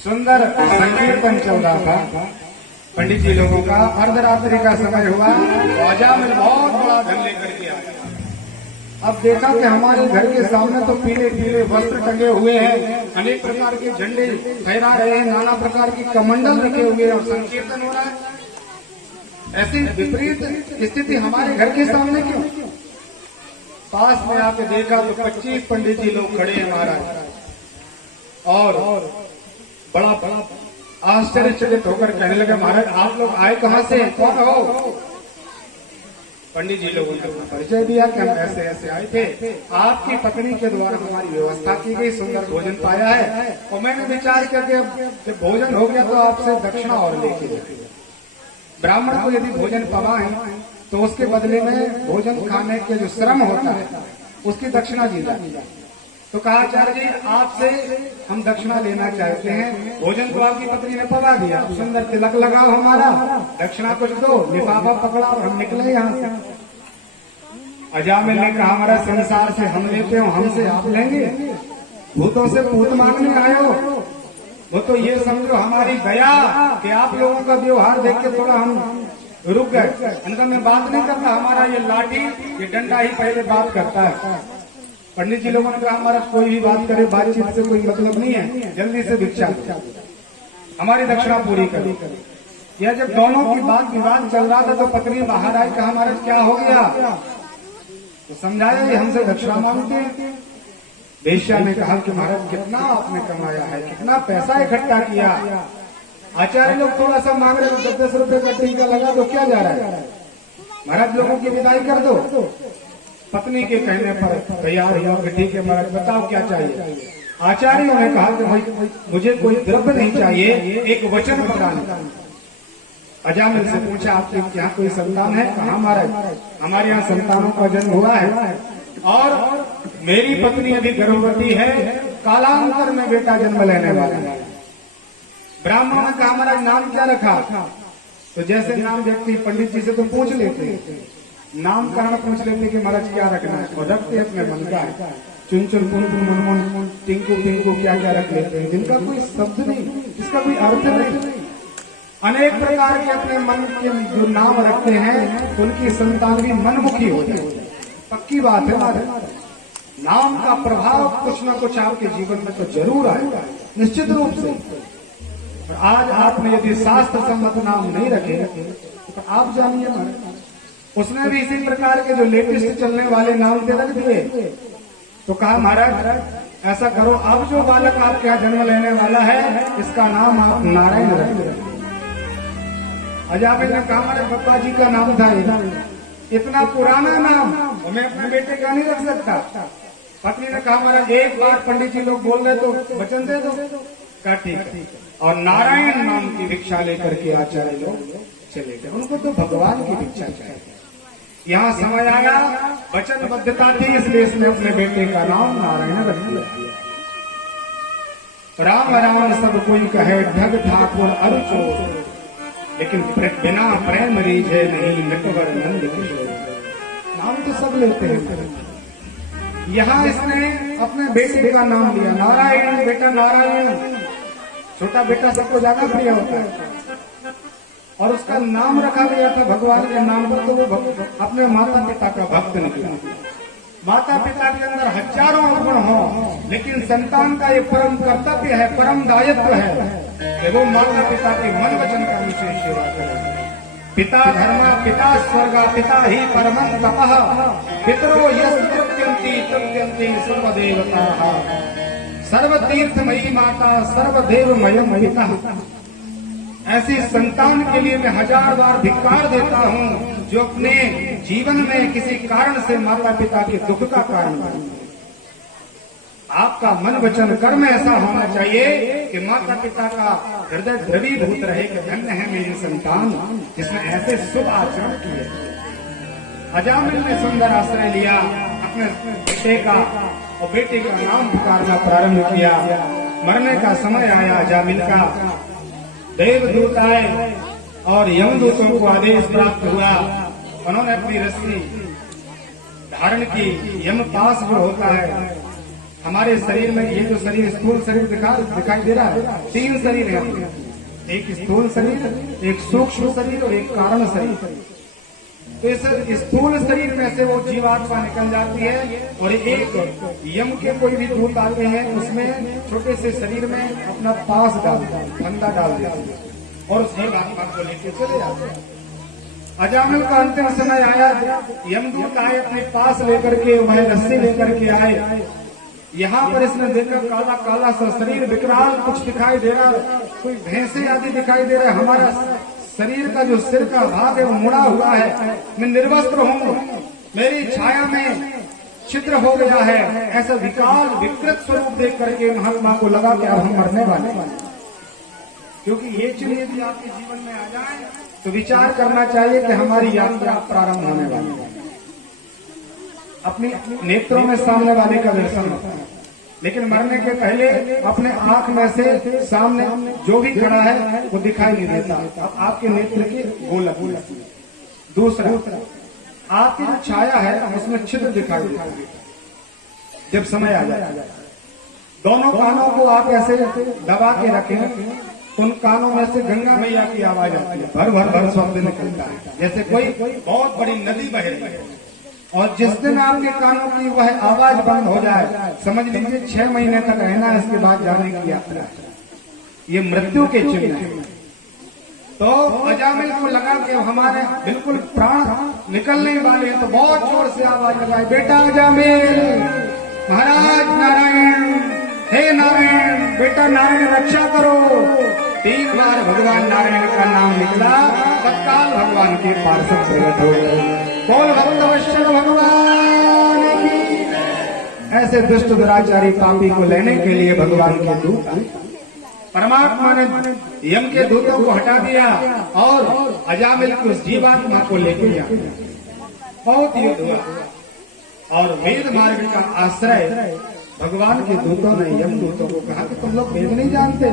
सुंदर संकीर्तन चल रहा था। पंडित जी लोगों का अर्धरात्रि का समय हुआ। अजामिल बहुत बड़ा धन लेकर के आया। अब देखा कि हमारे घर के सामने तो पीले पीले वस्त्र टंगे हुए हैं, अनेक प्रकार के झंडे फहरा रहे हैं, नाना प्रकार की कमंडल रखे हुए हैं और संकीर्तन हो रहा है। ऐसी विपरीत स्थिति हमारे घर के सामने क्यों? पास में आके देखा तो 25 पंडित जी लोग खड़े हैं महाराज, और बड़ा आश्चर्यचकित होकर कहने लगे, महाराज आप लोग आए कहाँ से, कौन हो? पंडित जी लोगों ने अपना परिचय दिया कि हम ऐसे ऐसे आए थे, आपकी पत्नी के द्वारा हमारी व्यवस्था की गई, सुंदर भोजन पाया है और मैंने विचार करके जब भोजन हो गया तो आपसे दक्षिणा और लेके जाए। ब्राह्मण को यदि भोजन पवाएं तो उसके बदले में भोजन खाने के जो श्रम होता है उसकी दक्षिणा दी जाती है। तो कहा आचार्य जी आपसे हम दक्षिणा लेना चाहते हैं, भोजन तो आपकी पत्नी ने पवा दिया, सुंदर तिलक लगाओ हमारा, दक्षिणा कुछ दो। लिफाफा पकड़ा और हम निकले यहाँ से। अजामिल ने कहा हमारा संसार से हम लेते हो, हमसे आप लेंगे? भूतों से भूत मांगने आए हो? वो तो ये समझो हमारी दया कि आप लोगों का व्यवहार देख के थोड़ा हम रुक गए। अंदर में बात नहीं करता, हमारा ये लाठी ये डंडा ही पहले बात करता है। पंडित जी लोगों ने कहा हमारा कोई भी बात करे, बातचीत से कोई मतलब नहीं है, जल्दी से भिक्षा हमारी दक्षिणा पूरी करो। यह जब दोनों की बात विवाद चल रहा था तो पत्नी बाहर आई, कहा महाराज क्या हो गया? तो समझाया ये हमसे दक्षिणा मांगते हैं। वेश्या ने कहा कि महाराज कितना आपने कमाया है, कितना पैसा इकट्ठा किया, आचार्य लोग थोड़ा सा मांग रहे, 10-10 रुपए का टीका लगा दो, क्या जा रहा है? महाराज लोगों की विदाई कर दो। पत्नी के कहने पर तैयार हुआ कि ठीक है महाराज बताओ क्या चाहिए। आचार्यों ने कहा कि भाई मुझे कोई द्रव्य नहीं चाहिए, एक वचन पकड़ा। अजामिल से पूछा आपके यहाँ कोई संतान है? कहा महाराज हमारे यहाँ संतानों का जन्म हुआ है और मेरी पत्नी अभी गर्भवती है, कालांतर में बेटा जन्म लेने वाला है। ब्राह्मण ने कहा महाराज नाम क्या रखा? तो जैसे नाम व्यक्ति पंडित जी से तो पूछ लेते हैं, नामकरण पूछ लेते कि महाराज क्या रखना है, और रखते अपने मन का है, चुन चुन पुन पुन मुन मुन टिंकू टिंकू क्या क्या रख लेते हैं, जिनका कोई शब्द नहीं, जिसका कोई अर्थ नहीं। अनेक प्रकार के अपने मन के जो नाम रखते हैं उनकी संतान भी मनमुखी होती है। पक्की बात है नाम का प्रभाव कुछ न कुछ आपके जीवन में तो जरूर आएगा, निश्चित रूप से। आज आपने यदि शास्त्र सम्मत नाम नहीं रखे तो आप जानिए उसने भी इसी प्रकार के जो लेटेस्ट चलने वाले नाम के रख दिए। तो कहा महाराज ऐसा करो, अब जो बालक आपके यहाँ जन्म लेने वाला है इसका नाम आप नारायण रख दो। अजामिल ने कहा हमारे पप्पा जी का नाम था इतना पुराना नाम, मैं अपने बेटे का नहीं रख सकता। पत्नी ने कहा महाराज एक बार पंडित जी लोग बोल रहे तो वचन दे दो। कहा ठीक है, और नारायण नाम की भिक्षा लेकर के आचार्य लोग चले गए। उनको तो भगवान की भिक्षा चाहिए। यहाँ समय आया, वचनबद्धता थी, इसलिए इसने अपने बेटे का नाम नारायण रख दिया। राम राम सब कोई कहे ढग ठाकुर अरुचो, लेकिन बिना प्रेम रीझे नहीं नटवर नंद किशोर। नाम तो सब लेते हैं, यहाँ इसने अपने बेटे का नाम लिया नारायण। बेटा नारायण, छोटा बेटा सबको ज्यादा प्रिय होता है, और उसका नाम रखा गया था भगवान के नाम पर, तो वो अपने माता पिता का भक्त निकला। माता पिता के अंदर हजारों गुण हो, लेकिन संतान का ये परम कर्तव्य है, परम दायित्व है कि वो माता पिता के मन वचन का विशेष सेवा करे। पिता धर्मा पिता स्वर्गा पिता ही परमं तपः, पितरो यस्य तृप्यन्ति तृप्यन्ति सर्वदेवताः, सर्वतीर्थमयी माता सर्वदेवमयं पिता। ऐसी संतान के लिए मैं 1000 बार धिक्कार देता हूँ जो अपने जीवन में किसी कारण से माता पिता के दुख का कारण बने। आपका मन वचन कर्म ऐसा होना चाहिए कि माता पिता का हृदय द्रवीभूत रहे कि धन्य है मेरी संतान जिसने ऐसे शुभ आचरण किए। अजामिल ने सुंदर आश्रय लिया अपने बेटे का, और बेटे का नाम पुकारना प्रारंभ किया। मरने का समय आया अजामिल का, देवदूत आए और यमदूतों को आदेश प्राप्त हुआ। उन्होंने अपनी रस्सी धारण की, यम पास पर होता है, हमारे शरीर में ये जो शरीर स्थूल शरीर दिखाई दे रहा है, 3 शरीर है अपने। एक स्थूल शरीर, एक सूक्ष्म शरीर और एक कारण शरीर। तो इस स्थूल शरीर में से वो जीवात्मा निकल जाती है और एक यम के कोई भी दूत आते हैं उसमें छोटे से शरीर में अपना पास डाल फंदा डाल देते हैं और उस जीवात्मा को लेकर चले जाते हैं। अजामिल का अंतिम समय आया, यमदूत आए अपने पास लेकर के, वह रस्सी लेकर के आए। यहाँ पर इसने देखा काला काला सा शरीर, विकराल कुछ दिखाई दे रहा, कोई भैंसे आदि दिखाई दे रहा है। हमारा शरीर का जो सिर का भाग है वो मुड़ा हुआ है, मैं निर्वस्त्र हूँ, मेरी छाया में छिद्र हो गया है। ऐसा विकाल विकृत स्वरूप देख करके महात्मा को लगा कि अब हम मरने वाले, क्योंकि ये चीज यदि आपके जीवन में आ जाए तो विचार करना चाहिए कि हमारी यात्रा प्रारंभ होने वाली है। अपने नेत्रों में सामने वाले का दर्शन होता है, लेकिन मरने के पहले अपने आंख में से सामने जो भी खड़ा है वो दिखाई नहीं देता। अब आपके नेत्र की गोलक। दूसरा, आपकी जो छाया है उसमें छिद्र दिखाई देता है जब समय आ जाए। दोनों कानों को आप ऐसे दबा के रखें, उन कानों में से गंगा मैया की आवाज आती है, भर भर भर शब्द निकलता है जैसे कोई बहुत बड़ी नदी बह रही है। और जिस दिन आपके कानों की वह आवाज बंद हो जाए, समझ लीजिए 6 महीने तक रहना, इसके बाद जाने की यात्रा। ये मृत्यु के चिन्ह है। तो अजामिल को लगा कि हमारे बिल्कुल प्राण निकलने वाले हैं, तो बहुत जोर से आवाज लगाई, बेटा अजामिल, महाराज नारायण, हे नारायण, बेटा नारायण रक्षा करो। 3 बार भगवान नारायण का नाम निकला, तत्काल भगवान के पार्षद प्रकट हो गए। बोल भक्तवत्सल भगवान की। ऐसे दुष्ट दुराचारी पापी को लेने के लिए भगवान के दूत आए। परमात्मा ने यम के दूतों को हटा दिया और अजामिल की उस जीवात्मा को लेके गया। बहुत युद्ध हुआ और वेद मार्ग का आश्रय भगवान के दूतों ने यम दूतों को कहा कि तुम लोग वेद नहीं जानते,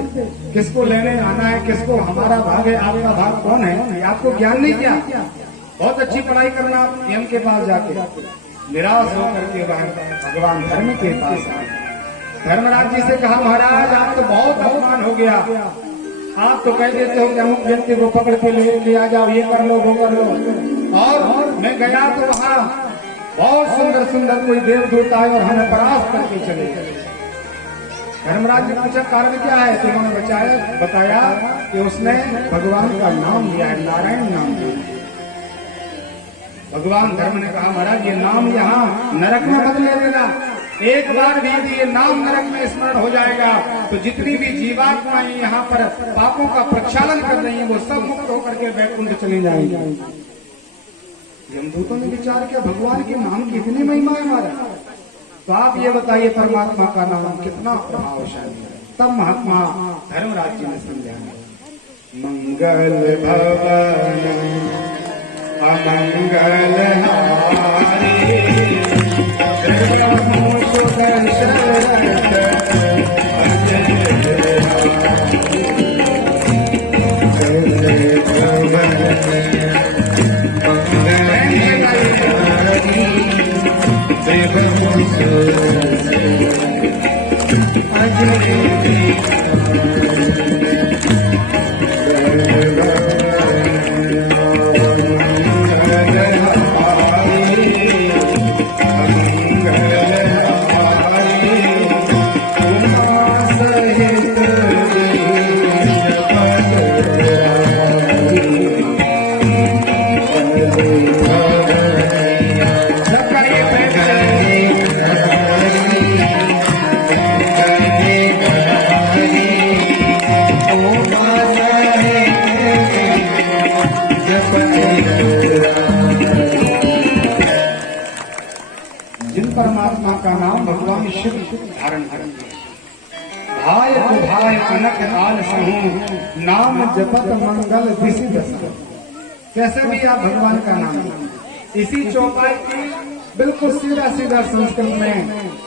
किसको लेने आना है, किसको हमारा भाग है, आपका भाग कौन है, आपको ज्ञान नहीं क्या। बहुत अच्छी पढ़ाई करना यम के पास जाके। निराश होकर के भगवान धर्म के पास आए। धर्मराज जी से कहा, महाराज आप तो बहुत अपमान हो गया, आप तो कह देते हो कि अमुक व्यक्ति को पकड़ के ले आ जाओ, ये कर लो वो कर लो। और मैं गया तो वहाँ बहुत सुंदर सुंदर कोई देवदूत आए और हमें परास्त करके चले गए। धर्मराज ने पूछा कारण क्या है, तो उन्होंने बताया कि उसने भगवान का नाम लिया है, नारायण नाम लिया। भगवान धर्म ने कहा, महाराज ये नाम यहाँ नरक में बदले देना, एक बार भी यदि ये नाम नरक में स्मरण हो जाएगा तो जितनी भी जीवात्माएं यहाँ पर पापों का प्रक्षालन कर रही हैं वो सब मुक्त होकर के वैकुंठ चली जाएंगी। यमदूतों ने विचार किया, भगवान के नाम की इतनी महिमा है हमारा, तो आप ये बताइए परमात्मा का नाम कितना प्रभावशाली है। तब महात्मा धर्मराज जी ने समझाया, मंगल भवन अमंगल हारी, परमात्मा का नाम भगवान शिव धारण करेंगे। भाय को भाय अनक हाल सहूं, नाम जपत मंगल दिशि दशा। कैसे भी आप भगवान का नाम, इसी चौपाई की बिल्कुल सीधा सीधा संस्कृत में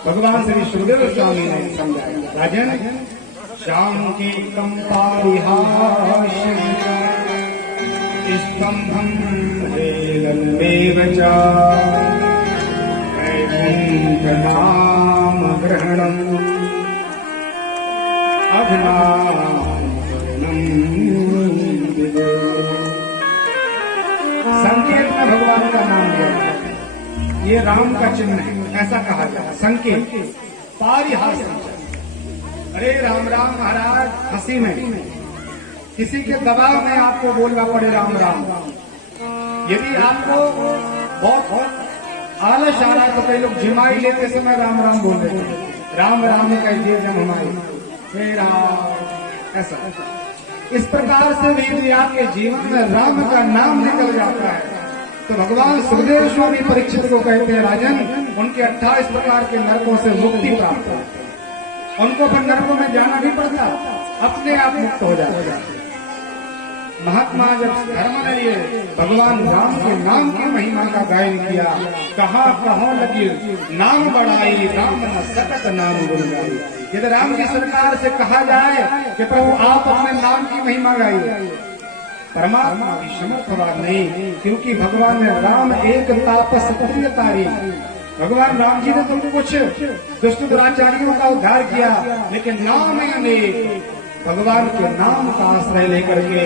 भगवान श्री सुखदेव स्वामी ने समझाया। राजन श्याम की कंपारिहाश स्तंभम हेलन्मेव च वैकुंठ नाम ग्रहणम अभिनाम संकेत में भगवान का नाम लिया, ये राम का चिन्ह है, ऐसा कहा जाए। संकेत पारिहास, अरे राम राम महाराज, हंसी में किसी के दबाव में आपको बोलना पड़े राम राम। यदि आपको बहुत आलस आ रहा है तो कई लोग जिमाई लेते समय राम राम बोल देते हैं, राम राम कहिए जब हमारी ऐसा। इस प्रकार से भी यदि आपके जीवन में राम का नाम निकल जाता है तो भगवान सुखदेव स्वामी परीक्षित को कहते हैं, राजन उनके 28 प्रकार के नरकों से मुक्ति प्राप्त होती है। उनको फिर नरकों में जाना नहीं पड़ता, अपने आप मुक्त हो जाता है। महात्मा जब धर्म ने ये भगवान राम के नाम की महिमा का गायन किया, कहाँ लगी नाम बढ़ाई, राम न सकत नाम गुण गाई। यदि राम की सरकार से कहा जाए कि प्रभु आप अपने नाम की महिमा गाइए, परमात्मा की समर्थवाद नहीं, क्योंकि भगवान ने राम एक तापस प्रिय तारी। भगवान राम जी ने तो कुछ दुष्ट दुराचारियों का उद्धार किया, लेकिन नाम अनेक, भगवान के नाम का आश्रय लेकर के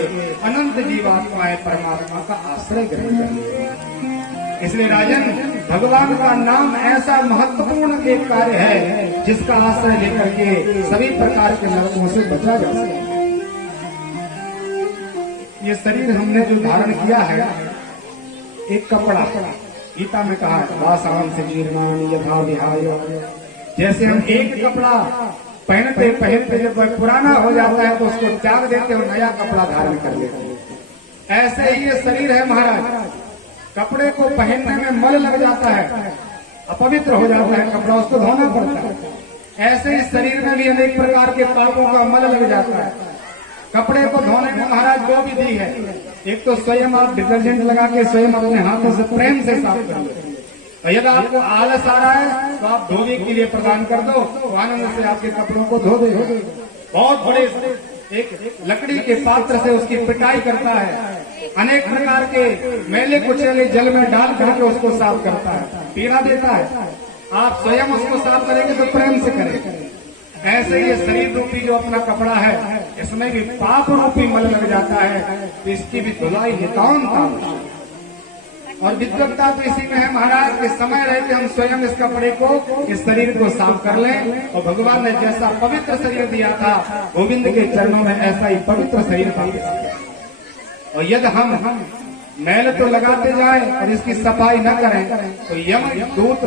अनंत जीवात्माएं परमात्मा का आश्रय ग्रहण करेंगे। इसलिए राजन, भगवान का नाम ऐसा महत्वपूर्ण एक कार्य है जिसका आश्रय लेकर के सभी प्रकार के नरकों से बचा जा सके। ये शरीर हमने जो धारण किया है, एक कपड़ा, गीता में कहा है वासांस से जीर्णानि यथा विहाय। जैसे हम एक कपड़ा पहनते पहनते जब वह पुराना हो जाता है तो उसको त्याग देते और नया कपड़ा धारण कर लेते हैं, ऐसे ही ये शरीर है महाराज। कपड़े को पहनने में मल लग जाता है, अपवित्र हो जाता है कपड़ा, उसको धोना पड़ता है। ऐसे ही शरीर में भी अनेक प्रकार के पापों का मल लग जाता है। कपड़े को धोने में महाराज दो विधि है, एक तो स्वयं आप डिटर्जेंट लगा के स्वयं अपने हाथों से प्रेम से साफ कर लो। यदि आपको आलस आ रहा है तो आप धोने के लिए प्रदान कर दो, तो आनंद से आपके कपड़ों को धो दे। बहुत बड़े एक लकड़ी के पात्र से उसकी पिटाई करता है, अनेक प्रकार के मैले कुचैले जल में डाल करके उसको साफ करता है, पीड़ा देता है। आप स्वयं उसको साफ करेंगे तो प्रेम से करेंगे। ऐसे ही शरीर रूपी जो अपना कपड़ा है, इसमें भी पाप रूपी मल लग जाता है, तो इसकी भी धुलाई नितांत और विद्वत्ता तो इसी में है महाराज के समय रहते हम स्वयं इस कपड़े को, इस शरीर को साफ कर लें। और भगवान ने जैसा पवित्र शरीर दिया था गोविंद के चरणों में, ऐसा ही पवित्र शरीर पाते। और यदि हम मैल तो लगाते जाएं और इसकी सफाई न करें तो यम दूत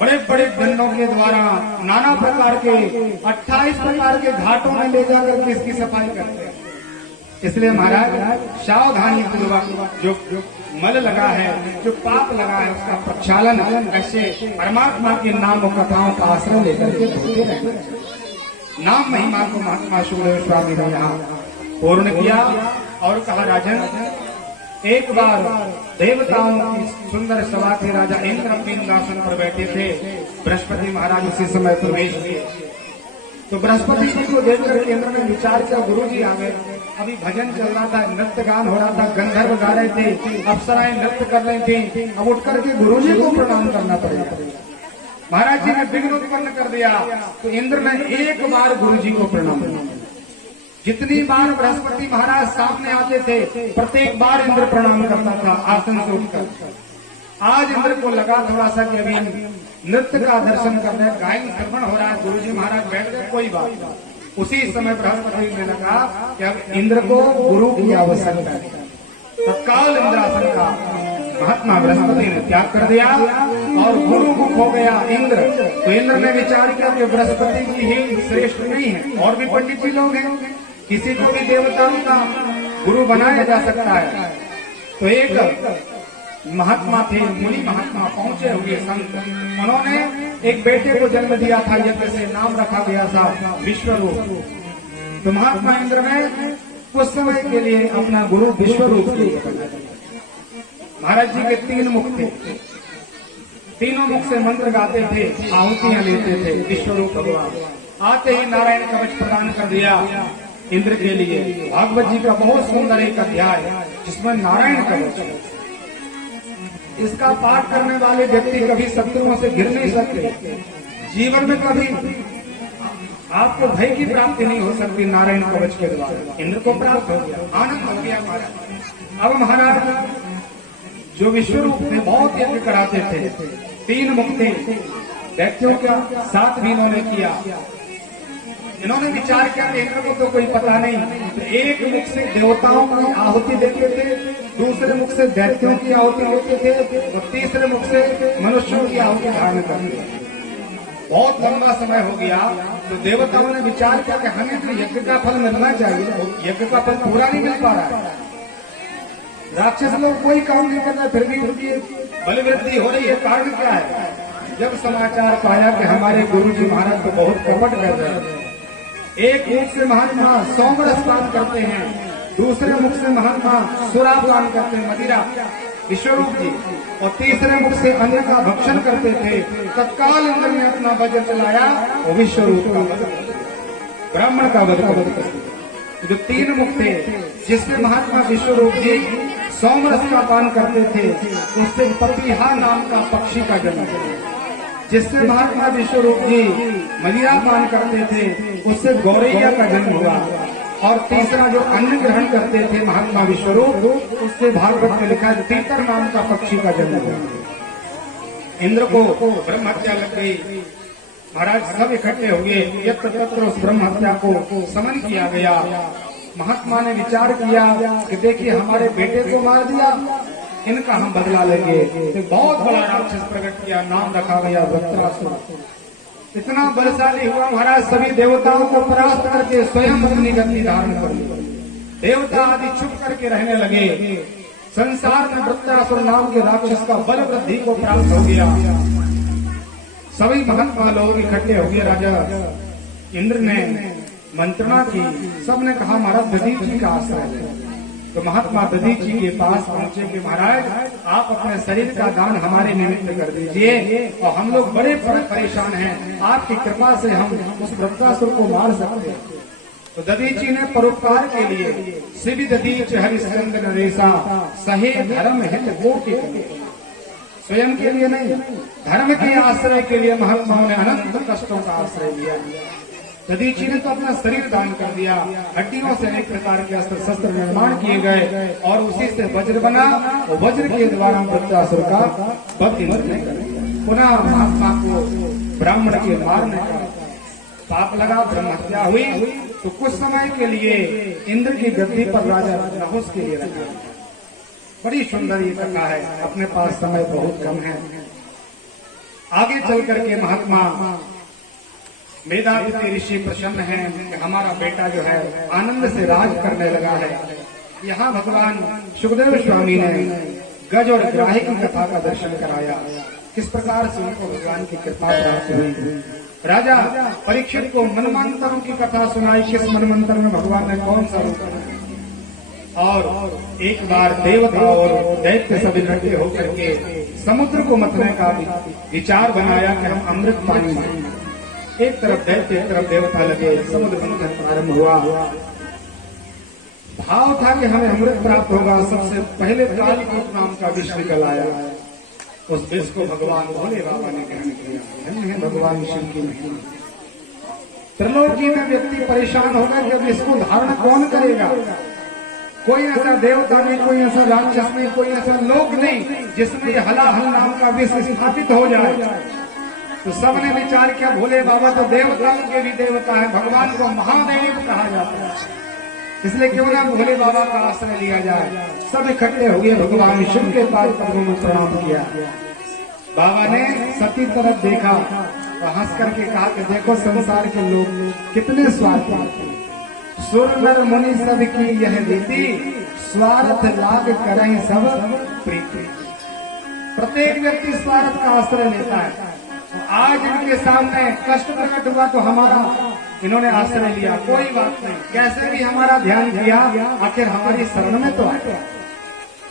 बड़े बड़े दंडों के द्वारा नाना प्रकार के 28 प्रकार के घाटों में ले जाकर के इसकी सफाई करते हैं। इसलिए महाराज सावधानी पूर्वक जो मल लगा है, जो पाप लगा है, उसका प्रक्षालन ऐसे परमात्मा के नाम और कथाओं का आश्रय लेकर के होते रहते। नाम महिमा को महात्मा सुखदेव स्वामी ने यहाँ पूर्ण किया और कहा, राजन एक बार देवताओं की सुंदर सभा थी, राजा इंद्र अपने इंद्रासन पर बैठे थे, बृहस्पति महाराज उसी समय प्रवेश किए। तो बृहस्पति जी को देखकर इंद्र ने विचार किया, गुरु जी आ गए। अभी भजन चल रहा था, नृत्य गान हो रहा था, गंधर्व गा रहे थे, अप्सराएं नृत्य कर रही थी, अब उठ करके गुरु जी को प्रणाम करना पड़ेगा। महाराज जी ने विघ्न उत्पन्न कर दिया तो इंद्र ने एक बार गुरु जी को प्रणाम किया। जितनी बार बृहस्पति महाराज सामने आते थे, प्रत्येक बार इंद्र प्रणाम करता था आसन से उठकर। आज इंद्र को लगा थोड़ा सा कि अभी नृत्य का दर्शन करना है, गायन श्रवण हो रहा है, गुरु जी महाराज बैठ गए, कोई बात। उसी समय बृहस्पति ने लगा कि अब इंद्र को गुरु की आवश्यकता है। तत्काल इंद्रासन का महात्मा बृहस्पति ने त्याग कर दिया और गुरु मुख हो गया इंद्र। तो इंद्र ने विचार किया कि बृहस्पति जी ही श्रेष्ठ नहीं है, और भी पंडित जी लोग हैं, किसी को भी देवताओं का गुरु बनाया जा सकता है। तो एक महात्मा थे, मुनि महात्मा पहुंचे हुए संत, उन्होंने एक बेटे को जन्म दिया था, यज्ञ से नाम रखा गया था विश्वरूप। तो महात्मा इंद्र ने कुछ समय के लिए अपना गुरु विश्वरूप के लिए बना दिया। महाराज जी के 3 मुख थे, तीनों मुख से मंत्र गाते थे, आहुतियां लेते थे। विश्वरूप भगवान आते ही नारायण कवच प्रदान कर दिया इंद्र के लिए। भागवत जी का बहुत सुंदर एक अध्याय जिसमें नारायण कवच, इसका पाठ करने वाले व्यक्ति कभी शत्रुओं से घिर नहीं सकते। जीवन में कभी आपको भय की प्राप्ति नहीं हो सकती। नारायण कवच के द्वारा इंद्र को प्राप्त हो गया, आनंद हो गया महाराज। अब महाराज जो विश्व रूप में बहुत यज्ञ कराते थे, 3 मुक्ति व्यक्तियों का साथ भी इन्होंने किया। इन्होंने विचार किया कि इंद्र को तो कोई पता नहीं, तो एक मुख से देवताओं की आहुति देते थे, दूसरे मुख से दैत्यों की आहुति देते थे, और तीसरे मुख से मनुष्यों की आहुति धारण करते थे। बहुत लंबा समय हो गया, तो देवताओं ने विचार किया कि हमें तो यज्ञ का फल मिलना चाहिए, यज्ञ का फल पूरा नहीं मिल पा रहा है। राक्षस लोग कोई काम नहीं कर रहे, फिर भी उनकी बलवृद्धि हो रही है। कारण क्या है? जब समाचार पाया कि हमारे गुरु जी महाराज तो बहुत कपट कर रहे हैं, एक मुख से महात्मा सौम्र स्नान करते हैं, दूसरे मुख से महात्मा सुरापान करते हैं, मदिरा, विश्वरूप जी, और तीसरे मुख से अन्न का भक्षण करते थे। तत्काल इंद्र ने अपना वज्र चलाया और विश्वरूप का वध, ब्राह्मण का वध कर दिया। जो 3 मुख थे, जिससे महात्मा विश्वरूप जी सौमरस का पान करते थे, उससे पपीहा नाम का पक्षी का जन्म हुआ। जिससे महात्मा विश्वरूप जी मदिरा पान करते थे, उससे गौरैया का जन्म हुआ। और तीसरा जो अन्न ग्रहण करते थे महात्मा विश्वरूप, उससे भागवत में लिखा है तीतर नाम का पक्षी का जन्म हुआ। इंद्र को ब्रह्म हत्या लग गई। महाराज सब इकट्ठे हो गए, यत्र तत्र उस ब्रह्म हत्या को समन किया गया। महात्मा ने विचार किया कि देखिए हमारे बेटे को मार दिया, इनका हम बदला लेंगे। तो बहुत बड़ा राक्षस प्रकट किया, नाम रखा गया वृत्रासुर। इतना बलशाली हुआ महाराज, सभी देवताओं को परास्त करके स्वयं अपनी गति धारण कर ली। देवता आदि छुप करके रहने लगे। संसार में वृत्रासुर नाम के राक्षस का बल वृद्धि को प्राप्त हो गया। सभी महात्मा लोग इकट्ठे हो गए। राजा इंद्र ने मंत्रणा की, सबने कहा महाराज दधीच जी का आश्रय है। तो महात्मा दधीच जी के पास पहुंचे कि महाराज आप अपने शरीर का दान हमारे निमित्त कर दीजिए, और हम लोग बड़े परेशान हैं, आपकी कृपा से हम उस वृत्रासुर को मार सकते हैं। तो दधीच जी ने परोपकार के लिए शिव दधीच हरिश्चंद्र नरेशा सहे धर्म हित कोटि, स्वयं के लिए नहीं, धर्म के आश्रय के लिए महात्माओं ने अनंत कष्टों का आश्रय लिया। दधीच जी ने तो अपना शरीर दान कर दिया। हड्डियों से अनेक प्रकार के अस्त्र शस्त्र निर्माण किए गए, और उसी से वज्र बना, और वज्र के द्वारा वृत्रासुर का वध इंद्र ने कर दिया। पुनः महात्मा को ब्राह्मण के मारने का पाप लगा, ब्रह्म हत्या हुई। तो कुछ समय के लिए इंद्र की गद्दी पर राजा नहुस के लिए रखा। बड़ी सुंदर ये कथा है, अपने पास समय बहुत कम है। आगे चल करके महात्मा मेधातिथि ऋषि प्रसन्न हैं कि हमारा बेटा जो है आनंद से राज करने लगा है। यहाँ भगवान सुखदेव स्वामी ने गज और ग्राही की कथा का दर्शन कराया, किस प्रकार से उनको भगवान की कृपा प्राप्त हुई। राजा परीक्षित को मनमंत्रों की कथा सुनाई, किस मनमंत्र में भगवान ने कौन सा रूप बनाया। और एक बार देवता और दैत्य सब इकट्ठे होकर के समुद्र को मथने का विचार बनाया कि हम अमृत पानी में, एक तरफ दैत्य एक तरफ देवता लगे, समुद्र मंथन प्रारंभ हुआ। भाव था कि हमें अमृत प्राप्त होगा। सबसे पहले कालीकूट नाम का विष निकल आया। उस विष को भगवान भोले बाबा ने ग्रहण किया। धन्य है भगवान शिव की महिमा। त्रिलोकी में व्यक्ति परेशान होगा कि अब इसको धारण कौन करेगा। कोई ऐसा देवता नहीं, कोई ऐसा राक्षस नहीं, कोई ऐसा लोक नहीं जिसमें हलाहल नाम का विष स्थापित हो जाए। तो सबने विचार किया, भोले बाबा तो देवताओं के भी देवता है, भगवान को महादेव कहा जाता है, इसलिए क्यों ना भोले बाबा का आश्रय लिया जाए। सब इकट्ठे हो गए, भगवान शिव के पास पद्मों में प्रणाम किया। बाबा ने सती तरफ देखा और हंस करके कहा कि देखो संसार के लोग कितने स्वार्थी, सुर नर मुनि सब की यह रीति, स्वार्थ लाभ करें सब प्रीति। प्रत्येक व्यक्ति स्वार्थ का आश्रय लेता है। आज इनके सामने कष्ट प्रकट हुआ तो हमारा इन्होंने आश्रय लिया, कोई बात नहीं, कैसे भी हमारा ध्यान किया, आखिर हमारी शरण में तो आया।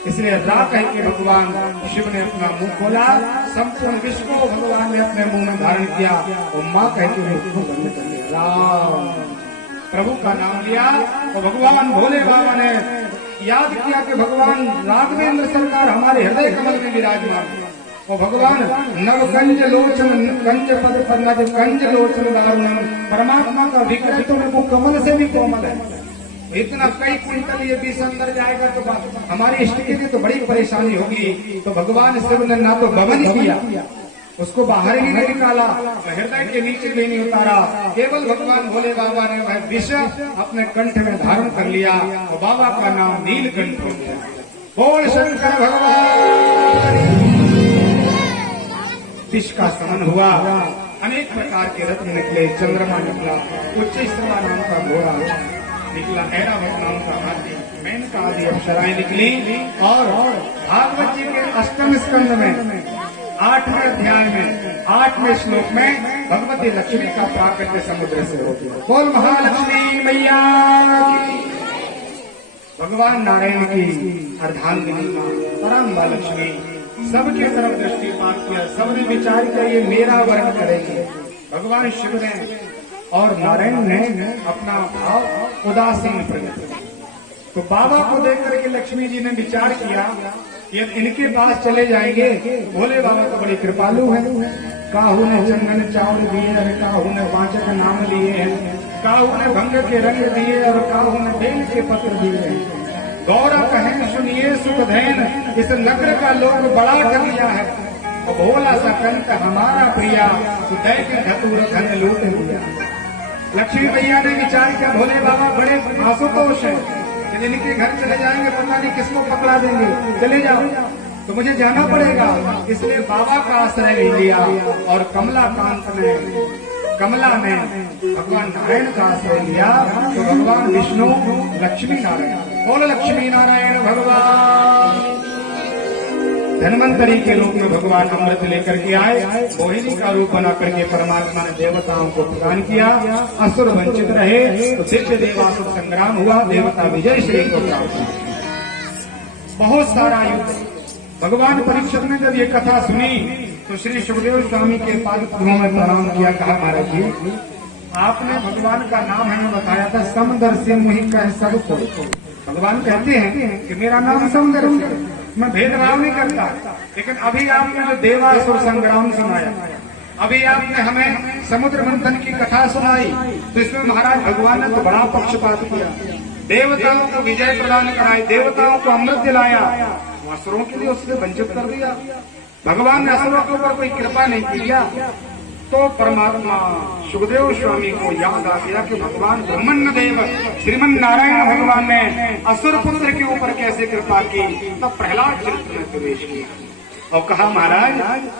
इसलिए रा कह के भगवान शिव ने अपना मुंह खोला, संपूर्ण विश्व को भगवान ने अपने मुंह में धारण किया और माँ कह के मुख को बंद कर दिया। राम प्रभु का नाम लिया और भगवान भोले बाबा ने याद किया कि भगवान राघवेंद्र सरकार हमारे हृदय कमल में विराजमान, और भगवान नव कंज लोचन कंज पद पन्नज कंज लोचन दारुणम, परमात्मा का विग्रह तो वो कमल से भी कोमल है। इतना कई क्विंटल ये बीस अंदर जाएगा तो हमारी इष्ट के लिए तो बड़ी परेशानी होगी। तो भगवान शिव ने ना तो भवन किया, उसको बाहर ही नहीं निकाला, हृदय के नीचे भी नहीं उतारा, केवल भगवान भोले बाबा ने वह विष अपने कंठ में धारण कर लिया और बाबा का नाम नीलकंठ हो गया। बोल शंकर भगवान। विष का समन हुआ, अनेक प्रकार के रत्न निकले, चंद्रमा निकला, उच्चैश्रवा नाम का घोड़ा निकला, ऐरावत नाम का हाथी, मेनका आदि अप्सराएं निकली। और भागवत जी के अष्टम स्कंद में 8वें अध्याय में 8वें श्लोक में भगवती लक्ष्मी का प्राकट्य समुद्र से हो गया। बोल महालक्ष्मी मैया की। भगवान नारायण की अर्धांगिनी मां परम्बा लक्ष्मी सबके तरफ दृष्टिपात किया। सबने विचार किया ये मेरा वर्ण करेगी। भगवान शिव ने और नारायण ने अपना भाव उदासीन प्रकट किया। तो बाबा को देख करके लक्ष्मी जी ने विचार किया कि इनके पास चले जाएंगे। भोले बाबा तो बड़े कृपालु हैं। काहू ने चंदन चावल दिए और काहू ने वाचक नाम लिए हैं, काहू ने भंग के रंग दिए और काहू ने बेल के पत्र दिए हैं। गौरा कहें सुनिए सुखधैन, इस नगर का लोग बड़ा कर लिया है। भोला सा कंठ हमारा प्रिया, सुदय के धतूर धन लूट लिया। लक्ष्मी मैया ने विचार किया भोले बाबा बड़े आशुतोष है, इनके घर चले जाएंगे पता नहीं किसको पकड़ा देंगे, चले जाओ। तो मुझे जाना पड़ेगा, इसलिए बाबा का आश्रय ले लिया। और कमलाकांत ने कमला ने भगवान नारायण का आश्रय लिया। तो भगवान विष्णु लक्ष्मी नारायण, बोल लक्ष्मी नारायण भगवान। धन्वंतरी के रूप में भगवान अमृत लेकर के आए, मोहिनी का रूप बना करके परमात्मा ने देवताओं को प्रदान किया। असुर वंचित रहे तो दिव्य देवासुर संग्राम हुआ, देवता विजय श्री को प्राप्त हुआ। बहुत सारा युद्ध। भगवान परीक्षित ने जब ये कथा सुनी तो श्री सुखदेव स्वामी के पाद पद्मों में प्रणाम किया। कहा महाराज जी आपने भगवान का नाम हमें बताया था, समदर्शी मुहि कह सबको। भगवान कहते हैं कि मेरा नाम समदर्शी है, मैं भेदभाव नहीं करता। लेकिन अभी आपने जो देवासुर संग्राम सुनाया, अभी आपने हमें समुद्र मंथन की कथा सुनाई, तो इसमें महाराज भगवान ने तो बड़ा पक्षपात किया। देवताओं को विजय प्रदान कराई, देवताओं को अमृत दिलाया, असुरों के लिए उससे वंचित कर दिया। भगवान ने असुरों के ऊपर कोई कृपा नहीं किया। तो परमात्मा सुखदेव स्वामी को याद आ गया कि भगवान ब्रह्मण्य देव श्रीमन नारायण भगवान ने असुर पुत्र के ऊपर कैसे कृपा की। तब प्रहलाद चरित्र में प्रवेश किया और कहा महाराज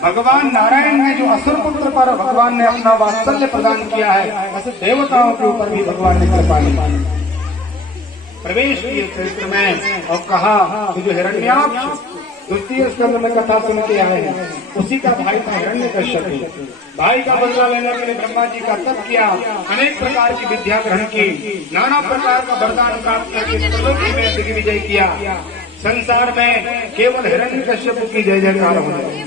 भगवान नारायण ने जो असुर पुत्र पर भगवान ने अपना वात्सल्य प्रदान किया है, ऐसे देवताओं के ऊपर भी भगवान ने कृपा की। प्रवेश किए चरित्र में और कहा कि जो हिरण्याक्ष द्वितीय स्कंद में कथा सुन के आए हैं, उसी का भाई था हिरण्यकश्यप। भाई का बदला लेने के लिए ब्रह्मा जी का तप किया, अनेक प्रकार की विद्या ग्रहण की, नाना प्रकार का वरदान प्राप्त करके त्रिलोकी में दिग्विजय किया। संसार में केवल हिरण्यकश्यप की जय जयकार हो जाए,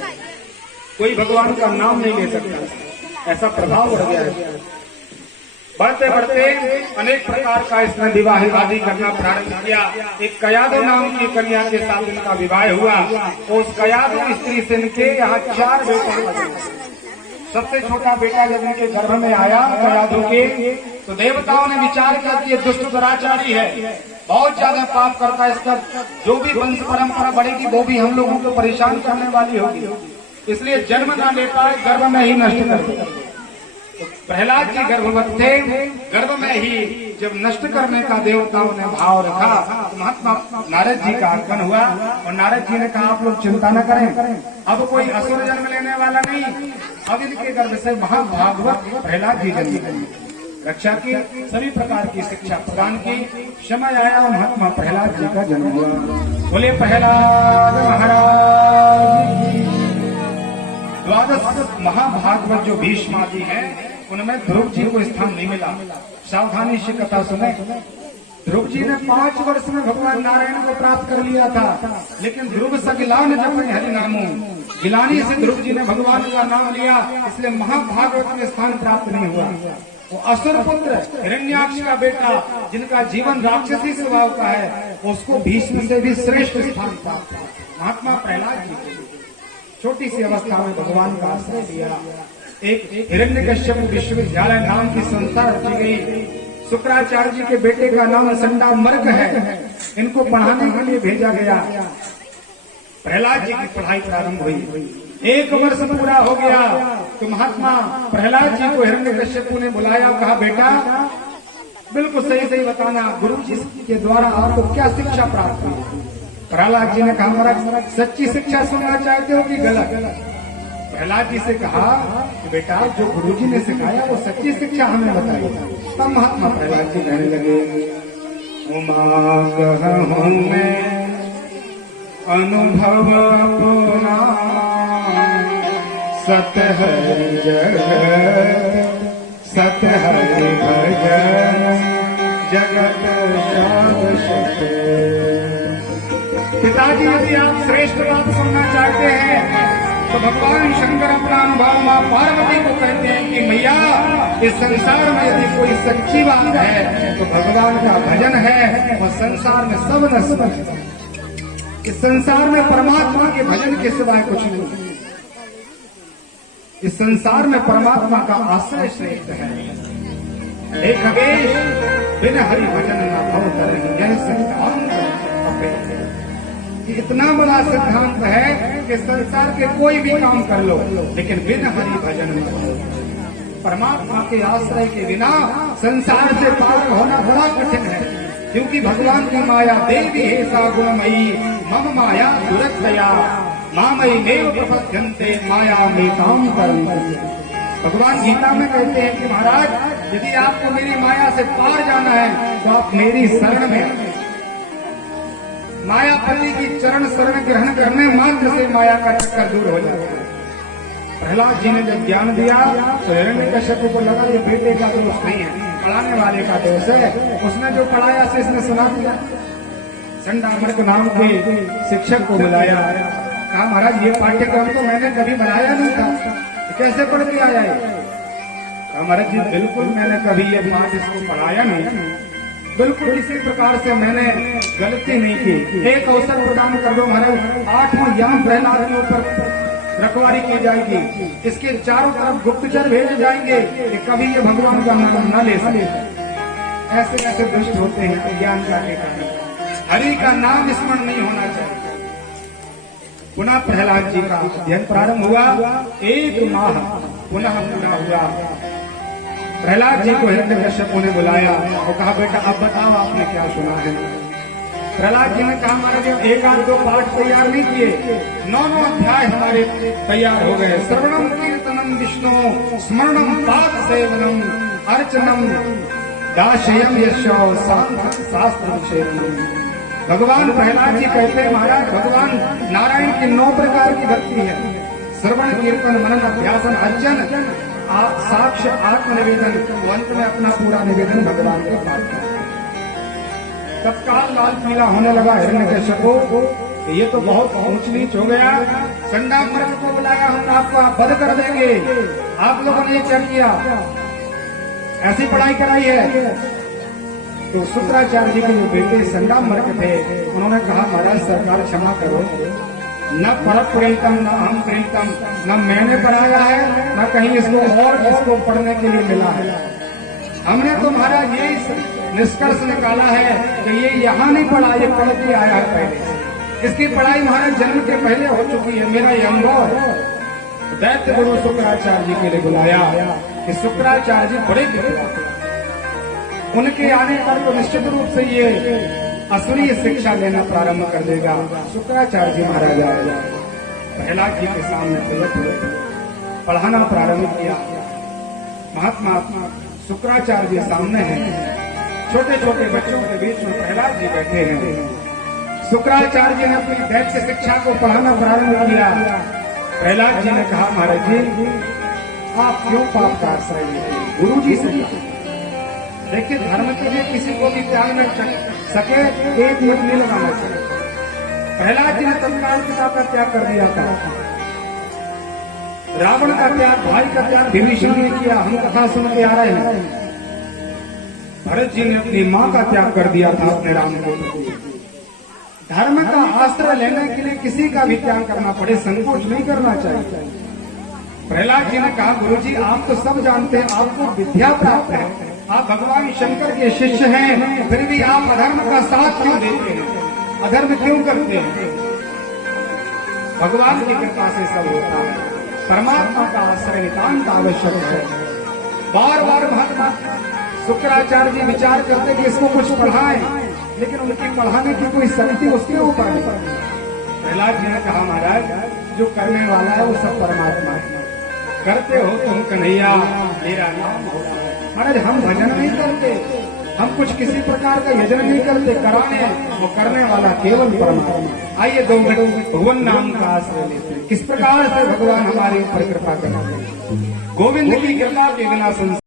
कोई भगवान का नाम नहीं ले सकता, ऐसा प्रभाव बढ़ गया है। बढ़ते बढ़ते अनेक प्रकार का इसने विवाह आदि करना प्रारंभ किया। एक कयादो नाम की कन्या के साथ इनका विवाह हुआ। तो उस कयादो स्त्री से इनके यहाँ 4 बेटे हुए। सबसे छोटा बेटा जब इनके गर्भ में आया कयादो के, तो देवताओं ने विचार किया कि ये दुष्ट दुराचारी है, बहुत ज्यादा पाप करता है, इसका जो भी वंश परंपरा बढ़ेगी वो भी हम लोगों को परेशान करने वाली होगी, इसलिए जन्म न लेता है, गर्भ में ही नष्ट कर दिया। प्रहलाद जी गर्भवत थे, गर्भ में ही जब नष्ट करने का देवताओं ने भाव रखा तो महात्मा नारद जी का आगमन हुआ। और नारद जी ने कहा आप लोग चिंता न करें, अब कोई असुर जन्म लेने वाला नहीं, अब इनके गर्भ से महाभागवत प्रहलाद जी जन्म लेंगे। रक्षा की सभी प्रकार की शिक्षा प्रदान की, समय आया और महात्मा प्रहलाद जी का जन्म हुआ। बोले प्रहलाद महाराज। द्वादश महाभागवत जो भीष्म जी हैं उनमें ध्रुव जी को स्थान नहीं मिला। सावधानी से कथा सुने। ध्रुव जी ने 5 वर्ष में भगवान नारायण को प्राप्त कर लिया था, लेकिन ध्रुव सगिलान जब हरि नामो, गिलानी से ध्रुव जी ने भगवान का नाम लिया, इसलिए महाभागवत में स्थान प्राप्त नहीं हुआ। वो असुर पुत्र हिरण्याक्ष का बेटा जिनका जीवन राक्षसी स्वभाव का है, उसको भीष्म से भी श्रेष्ठ स्थान प्राप्त। महात्मा प्रहलाद जी छोटी सी अवस्था में भगवान का आश्रय लिया। एक हिरण्यकश्यप विश्वविद्यालय नाम की संस्था रखी गई। शुक्राचार्य जी के बेटे का नाम संडामर्क है। इनको पढ़ाने के लिए भेजा गया। प्रहलाद जी की पढ़ाई प्रारंभ हुई। 1 वर्ष पूरा हो गया तो महात्मा प्रहलाद जी को हिरण्यकश्यप ने बुलाया। कहा, बेटा बिल्कुल सही सही बताना, गुरु जी के द्वारा आपको क्या शिक्षा प्राप्त हुई? प्रहलाद जी ने कहा, महाराज सच्ची शिक्षा सुनना चाहते हो कि गलत? प्रहलाद जी से कहा कि बेटा जो गुरु जी ने सिखाया वो सच्ची शिक्षा हमें बताई। तब महात्मा प्रहलाद जी कहने लगे, उमा कहूं मैं अनुभव पुराण, सत हरि जगत सत हरि भजन, जगत शाश्वत। पिताजी यदि आप श्रेष्ठ बात सुनना चाहते हैं तो भगवान शंकर अपना अनुभव मां पार्वती को कहते हैं कि मैया इस संसार में यदि कोई सच्ची बात है तो भगवान का भजन है, और संसार में सब नश्वर है। इस संसार में परमात्मा के भजन के सिवाय कुछ नहीं। इस संसार में परमात्मा का आश्रय श्रेष्ठ है। हे खगेश, बिन हरि भजन न भव तरहि, यह सिद्धांत अपे। इतना बड़ा सिद्धांत है कि संसार के कोई भी काम कर लो लेकिन बिन हरि भजन न भव। परमात्मा के आश्रय के बिना संसार से पार होना बड़ा कठिन है, क्योंकि भगवान की माया देवी है सा गुणमयी, मम माया दुरतया मामयी नेव प्रपद्यन्ते माया में काम करंति। भगवान गीता में कहते हैं कि महाराज यदि आपको मेरी माया से पार जाना है तो आप मेरी शरण में, मायापति की चरण शरण ग्रहण करने मात्र से माया का चक्कर दूर हो जाता है। प्रहलाद जी ने जब ज्ञान दिया तो हिरण्यकश्यप को लगा ये बेटे का दोष नहीं है, पढ़ाने वाले का दोष है। उसने जो पढ़ाया से इसने सुना दिया। संडामर्क नाम के शिक्षक को बुलाया। कहा, महाराज ये पाठ्यक्रम तो मैंने कभी बनाया नहीं था, कैसे पढ़ के आया है? कहा, महाराज जी बिल्कुल मैंने कभी ये पाठ इसको पढ़ाया नहीं, बिल्कुल इसी प्रकार से मैंने गलती नहीं की। एक अवसर प्रदान कर दो महाराज, 8वां याम प्रहलाद के ऊपर रखवारी की जाएगी। इसके चारों तरफ गुप्तचर भेजे जाएंगे कि कभी ये भगवान का नाम न ले सके। ऐसे ऐसे दुष्ट होते हैं अज्ञान का के कारण। हरि का नाम स्मरण नहीं होना चाहिए। पुनः प्रहलाद जी का अध्ययन प्रारंभ हुआ। 1 माह पुनः पूरा हुआ। प्रहलाद जी को हिरण्यकश्यप ने बुलाया और कहा, बेटा अब बताओ आपने क्या सुना है? प्रहलाद जी ने कहा, महाराज 1-2 पाठ तैयार नहीं किए, 9 अध्याय हमारे तैयार हो गए। श्रवणम कीर्तनम विष्णु स्मरणम पाद सेवनम अर्चनम दाशयम यशो शास्त्र विषय। भगवान प्रहलाद जी कहते हैं, महाराज भगवान नारायण की 9 प्रकार की भक्ति है। श्रवण कीर्तन मनन अभ्यासन अर्चन साक्ष्य आत्मनिवेदन, अंत में अपना पूरा निवेदन भगवान के पास। तत्काल लाल पीला होने लगा हिरण्यकश्यप को। ये तो बहुत ऊंच नीच हो गया। संडामर्क को बुलाया, हम आपको बध कर देंगे, आप लोगों ने क्या किया, ऐसी पढ़ाई कराई है। तो शुक्राचार्य जी के जो बेटे संडामर्क थे उन्होंने कहा, महाराज सरकार क्षमा करो, न पर प्रेरितम न हम प्रेरितम, न मैंने पढ़ाया है न कहीं इसको पढ़ने के लिए मिला है। हमने तो महाराज ये निष्कर्ष निकाला है कि ये यहाँ नहीं पढ़ा, ये पढ़ के आया है पहले। इसकी पढ़ाई महाराज जन्म के पहले हो चुकी है, मेरा ये अनुभव है। दैत्य गुरु शुक्राचार्य जी के लिए बुलाया कि शुक्राचार्य जी बड़े विद्वान, उनके आने पर तो निश्चित रूप से ये असुरीय शिक्षा लेना प्रारंभ कर देगा। शुक्राचार्य जी महाराज आए, प्रहलाद जी के सामने प्रकट हुए, पढ़ाना प्रारंभ किया। महात्मा शुक्राचार्य जी सामने हैं, छोटे छोटे बच्चों के बीच में प्रहलाद जी बैठे हैं। शुक्राचार्य जी ने अपनी दैत्य शिक्षा को पढ़ाना प्रारंभ किया। प्रहलाद जी ने कहा, महाराज जी आप क्यों पाप का आश्रय लेते हैं? गुरु जी से देखिए, धर्म के लिए किसी को भी त्याग न सके 1 मिनट नहीं लगाना चाहिए। प्रहलाद जी ने तत्काल पिता का त्याग कर दिया था, रावण का त्याग, भाई का त्याग विभीषण ने किया, हम कथा सुन के आ रहे हैं। भरत जी ने अपनी माँ का त्याग कर दिया था अपने राम को। धर्म का आश्रय लेने के लिए किसी का भी त्याग करना पड़े, संकोच नहीं करना चाहिए। प्रहलाद जी ने कहा, गुरु जी आप तो सब जानते हैं, आपको विद्या प्राप्त है, आप भगवान शंकर के शिष्य हैं, फिर भी आप अधर्म का साथ क्यों देते हैं, अधर्म क्यों करते हैं? भगवान की कृपा से सब होता है, परमात्मा का आश्रय नितांत आवश्यक है। बार बार महात्मा शुक्राचार्य जी विचार करते कि इसको कुछ पढ़ाएं, लेकिन उनकी पढ़ाने की कोई शक्ति उसके ऊपर नहीं। प्रहलाद जी ने कहा, महाराज जो करने वाला है वो सब परमात्मा है, करते हो तुम कन्हैया मेरा नाम हो रहा है। महाराज हम भजन नहीं करते, हम कुछ किसी प्रकार का यजन नहीं करते, कराने वो करने वाला केवल परमात्मा। आइए 2 मिनट भगवान नाम का आश्रय लेते हैं, किस प्रकार से भगवान हमारे ऊपर कृपा करते हैं। गोविंद की कृपा के बिना